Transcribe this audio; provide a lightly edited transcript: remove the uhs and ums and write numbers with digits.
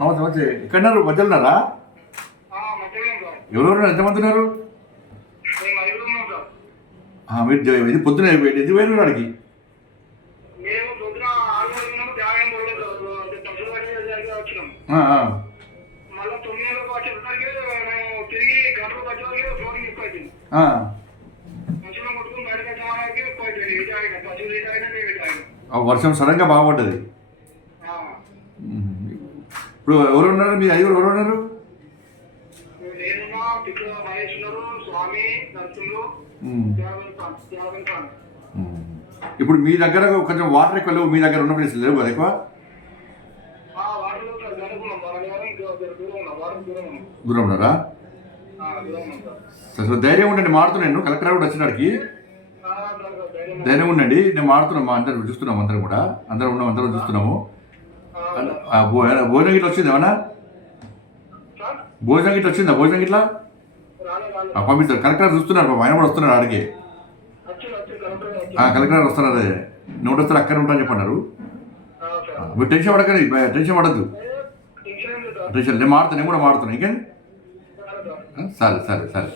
నమస్తే నమస్తే ఎక్కడున్నారు మధ్యలో ఉన్నారా? ఎవరెవరు ఎంతమంది ఉన్నారు? మీరు ఇది పొద్దున ఇది వేరు వాడికి వర్షం సడన్గా బాగుపడ్డది. ఇప్పుడు ఎవరు ఉన్నారు? మీ ఐదుగురు ఎవరు ఉన్నారు? ఇప్పుడు మీ దగ్గర కొంచెం వాటర్ ఎక్కువ లేవు, మీ దగ్గర ఉన్న ప్లేస్ లేవు కదా ఎక్కువ? దూరం ఉన్నారా? అసలు ధైర్యం ఉండండి, మారుతున్నాను. నేను కలెక్టర్ కూడా వచ్చినాడికి ధైర్యం ఉండండి. నేను మారుతున్నాం, మా అందరం చూస్తున్నాము, అందరం కూడా అందరం చూస్తున్నాము. భోజనం గిట్ల వచ్చింది ఏమన్నా? భోజనం గిట్ల వచ్చిందా? భోజనం గిట్లా పంపిస్తారు. కలెక్టర్ చూస్తున్నారు, ఆయన కూడా వస్తున్నారు ఆడికి. కలెక్టర్ వస్తున్నారు. అదే నువ్వు వస్తారు, అక్కడ ఉంటా అని చెప్పన్నారు. మీరు టెన్షన్ పడకండి, టెన్షన్ పడద్దు. టెన్షన్ నేను కూడా మారుతున్నాను. ఇంకేంటి? సరే.